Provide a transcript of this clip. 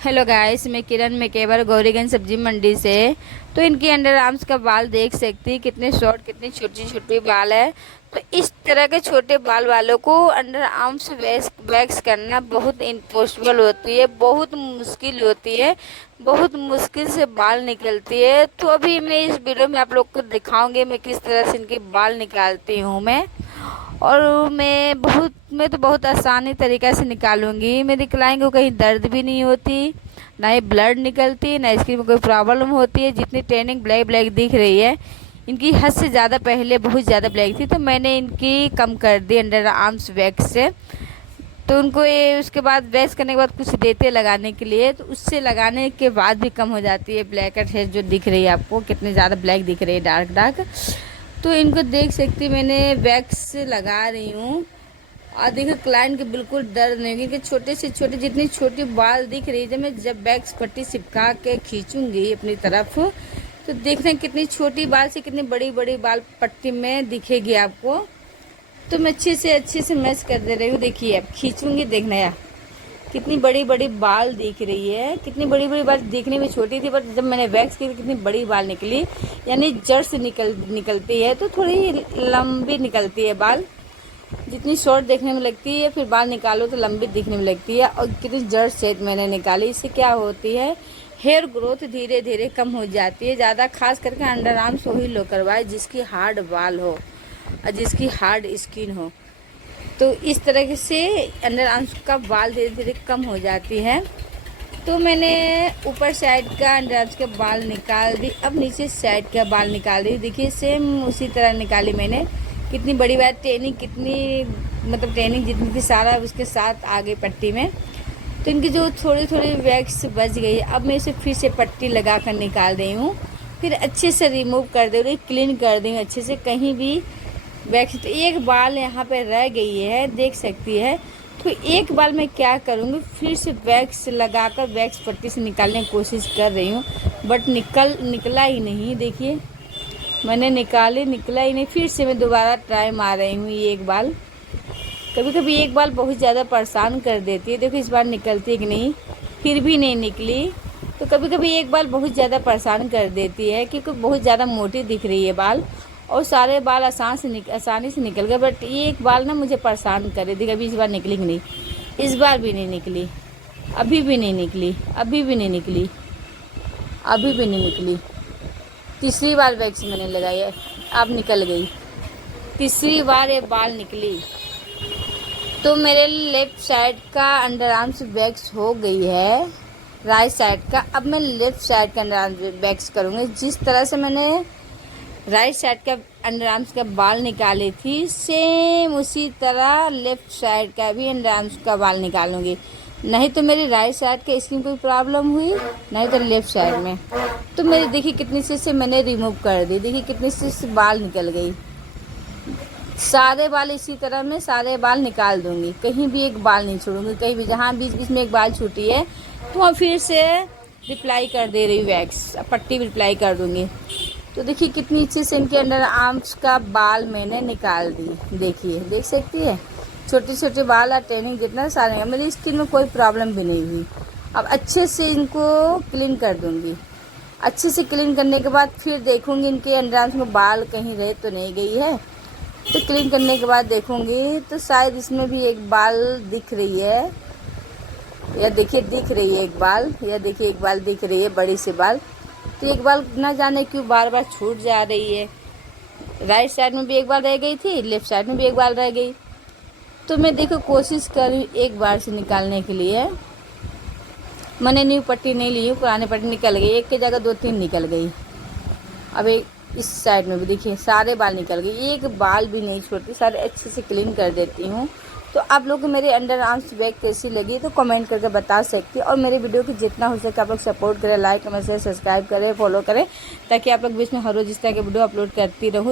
Hello guys, मैं किरण मेकेवर गौरीगंज सब्जी मंडी से। तो इनकी अंडर आर्म्स का बाल देख सकती कितने शॉर्ट, कितनी छोटी छोटी बाल है। तो इस तरह के छोटे बाल वालों को अंडर आर्म्स वैक्स करना बहुत इम्पॉसिबल होती है, बहुत मुश्किल होती है, बहुत मुश्किल से बाल निकलती है। तो अभी मैं इस वीडियो में आप लोग को दिखाऊंगी मैं किस तरह से इनके बाल निकालती हूँ मैं। और मैं तो बहुत आसानी तरीक़ा से निकालूंगी। मैं निकलाएंगे को कहीं दर्द भी नहीं होती, ना ही ब्लड निकलती, ना स्किन में कोई प्रॉब्लम होती है। जितनी ट्रेनिंग ब्लैक ब्लैक दिख रही है, इनकी हद से ज़्यादा पहले बहुत ज़्यादा ब्लैक थी, तो मैंने इनकी कम कर दी अंडर आर्म्स वैक्स से। तो उनको ये उसके बाद वैक्स करने के बाद कुछ देते लगाने के लिए, तो उससे लगाने के बाद भी कम हो जाती है ब्लैक हेड जो दिख रही है आपको, कितनी ज़्यादा ब्लैक दिख रही है, डार्क डार्क। तो इनको देख सकती मैंने वैक्स लगा रही हूँ। और देखो क्लाइंट के बिल्कुल दर्द नहीं होगी, क्योंकि छोटे से छोटे जितनी छोटी बाल दिख रही है, जब वैक्स पट्टी चिपका के खींचूंगी अपनी तरफ, तो देखना कितनी छोटी बाल से कितनी बड़ी बड़ी बाल पट्टी में दिखेगी आपको। तो मैं अच्छे से मैश कर दे रही हूँ। देखिए अब खींचूंगी, देखना यार कितनी बड़ी बड़ी बाल दिख रही है, कितनी बड़ी बड़ी बाल। दिखने में छोटी थी, बट जब मैंने वैक्स की कितनी बड़ी बाल निकली, यानी जड़ से निकलती है, तो थोड़ी लंबी निकलती है बाल। जितनी शॉर्ट देखने में लगती है, फिर बाल निकालो तो लंबी दिखने में लगती है। और कितनी जड़ से मैंने निकाली, इससे क्या होती है, हेयर ग्रोथ धीरे धीरे कम हो जाती है। ज़्यादा खास करके अंडर आर्म्स वही लोग करवाए जिसकी हार्ड बाल हो और जिसकी हार्ड स्किन हो। तो इस तरह से अंडर आर्म्स का बाल धीरे धीरे कम हो जाती है। तो मैंने ऊपर साइड का अंडर आर्म्स के बाल निकाल दी, अब नीचे साइड का बाल निकाल दी। देखिए सेम उसी तरह निकाली मैंने। कितनी बड़ी बात, ट्रेनिंग कितनी, मतलब ट्रेनिंग जितनी थी सारा उसके साथ आगे पट्टी में। तो इनकी जो थोड़ी थोड़ी वैक्स बच गई, अब मैं इसे फिर से पट्टी लगा कर निकाल रही हूँ। फिर अच्छे से रिमूव कर दे रही, क्लीन कर दी अच्छे से, कहीं भी वैक्स। तो एक बाल यहाँ पे रह गई है, देख सकती है। तो एक बाल मैं क्या करूँगी, फिर से वैक्स लगाकर वैक्स पट्टी से निकालने की कोशिश कर रही हूँ, बट निकला ही नहीं। देखिए मैंने निकला ही नहीं। फिर से मैं दोबारा ट्राई मार रही हूँ। ये एक बाल, कभी कभी एक बाल बहुत ज़्यादा परेशान कर देती है। देखो इस बार निकलती है कि नहीं, फिर भी नहीं निकली। तो कभी कभी एक बाल बहुत ज़्यादा परेशान कर देती है, क्योंकि बहुत ज़्यादा मोटी दिख रही है बाल, और सारे बाल आसानी से निकल गए। बट ये एक बाल ना मुझे परेशान कर रही थी। कभी इस बार निकली कि नहीं, इस बार भी नहीं निकली, अभी भी नहीं निकली, अभी भी नहीं निकली, अभी भी नहीं निकली। तीसरी बार वैक्स मैंने लगाई है, अब निकल गई। तीसरी बार ये बाल निकली। तो मेरे लेफ्ट साइड का अंडर आर्म्स वैक्स हो गई है, राइट साइड का। अब मैं लेफ्ट साइड का अंडर आर्म्स वैक्स करूँगी। जिस तरह से मैंने राइट साइड का अंडर आर्म्स का बाल निकाली थी, सेम उसी तरह लेफ्ट साइड का भी अंडर आर्म्स का बाल निकालूंगी। नहीं तो मेरी राइट साइड के स्किन कोई प्रॉब्लम हुई, नहीं तो लेफ्ट साइड में। तो मेरी देखिए कितनी से मैंने रिमूव कर दी, देखिए कितनी से बाल निकल गई। सारे बाल इसी तरह मैं सारे बाल निकाल दूंगी, कहीं भी एक बाल नहीं छोड़ूंगी। कहीं भी जहाँ बीच बीच में एक बाल छूटी है, तो वहाँ फिर से रिप्लाई कर दे रही वैक्स, पट्टी रिप्लाई कर दूंगी। तो देखिए कितनी अच्छे से इनके अंडर आर्म्स का बाल मैंने निकाल दी। देखिए देख सकती है, छोटे छोटे बाल और ट्रेनिंग जितना सारे हैं। मेरी स्किन में कोई प्रॉब्लम भी नहीं हुई। अब अच्छे से इनको क्लीन कर दूंगी। अच्छे से क्लीन करने के बाद फिर देखूंगी इनके अंडर आर्म्स में बाल कहीं रह तो नहीं गई है। तो क्लीन करने के बाद देखूंगी, तो शायद इसमें भी एक बाल दिख रही है, या देखिए दिख रही है एक बाल, या देखिए एक बाल दिख रही है, बड़ी सी बाल। तो एक बाल ना जाने क्यों बार बार छूट जा रही है। राइट साइड में भी एक बाल रह गई थी, लेफ्ट साइड में भी एक बाल रह गई। तो मैं देखो कोशिश करी एक बार से निकालने के लिए। मैंने न्यू पट्टी नहीं ली हूँ, पुरानी पट्टी निकल गई, एक की जगह 2-3 निकल गई। अब एक इस साइड में भी देखिए सारे बाल निकल गए, एक बाल भी नहीं छोड़ती, सारे अच्छे से क्लीन कर देती हूँ। तो आप लोग को मेरे अंडर आर्म्स वैक्स कैसी लगी तो कमेंट करके बता सकती हैं। और मेरे वीडियो की जितना हो सके आप लोग सपोर्ट करें, लाइक कमेंट शेयर सब्सक्राइब करें, फॉलो करें, ताकि आप लोग बीच में हर रोज इस तरह के वीडियो अपलोड करती रहूँ।